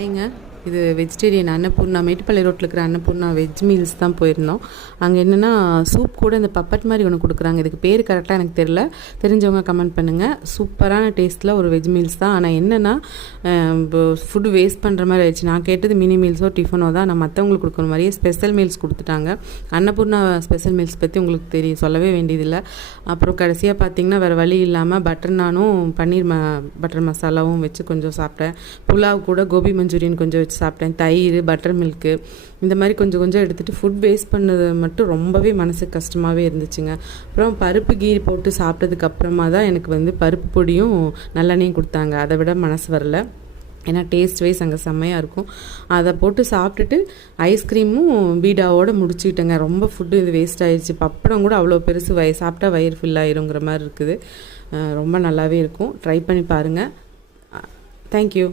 ஹாய்ங்க. இது வெஜிடேரியன் அன்னபூர்ணா மேட்டுப்பாளையம் ரோட்டில் இருக்கிற அன்னபூர்ணா வெஜ் மீல்ஸ் தான் போயிருந்தோம். அங்கே என்னென்னா சூப் கூட இந்த பப்பட் மாதிரி ஒன்று கொடுக்குறாங்க. இதுக்கு பேர் கரெக்டாக எனக்கு தெரியல, தெரிஞ்சவங்க கமெண்ட் பண்ணுங்கள். சூப்பரான டேஸ்ட்டில் ஒரு வெஜ் மீல்ஸ் தான். ஆனால் என்னென்னா ஃபுட்டு வேஸ்ட் பண்ணுற மாதிரி ஆயிடுச்சு. நான் கேட்டது மினி மீல்ஸோ டிஃபனோ தான். நான் மற்றவங்களுக்கு கொடுக்குற மாதிரியே ஸ்பெஷல் மீல்ஸ் கொடுத்துட்டாங்க. அன்னபூர்ணா ஸ்பெஷல் மீல்ஸ் பற்றி உங்களுக்கு தெரியும், சொல்லவே வேண்டியதில்லை. அப்புறம் கடைசியாக பார்த்தீங்கன்னா வேறு வழி இல்லாமல் பட்டர் நானும் பன்னீர் பட்டர் மசாலாவும் வச்சு கொஞ்சம் சாப்பிட்டேன். புலாவ் கூட கோபி மஞ்சூரியன் கொஞ்சம் சாப்பிட்டேன். தயிர், பட்டர் மில்க்கு இந்த மாதிரி கொஞ்சம் கொஞ்சம் எடுத்துகிட்டு ஃபுட் வேஸ்ட் பண்ணது மட்டும் ரொம்பவே மனசுக்கு கஷ்டமாகவே இருந்துச்சுங்க. அப்புறம் பருப்பு கீரி போட்டு சாப்பிட்டதுக்கு அப்புறமா தான் எனக்கு பருப்பு பொடியும் நல்லெண்ணையும் கொடுத்தாங்க. அதை விட மனசு வரல, ஏன்னா டேஸ்ட் வைஸ் அங்கே செம்மையாக இருக்கும். அதை போட்டு சாப்பிட்டுட்டு ஐஸ்கிரீமும் பீடாவோடு முடிச்சுக்கிட்டேங்க. ரொம்ப ஃபுட்டு இது வேஸ்ட் ஆகிடுச்சு. பப்படம் கூட அவ்வளோ பெருசு சாப்பிட்டா வயிறு ஃபில் ஆயிருங்கிற மாதிரி இருக்குது. ரொம்ப நல்லாவே இருக்கும். ட்ரை பண்ணி பாருங்கள். தேங்க்யூ.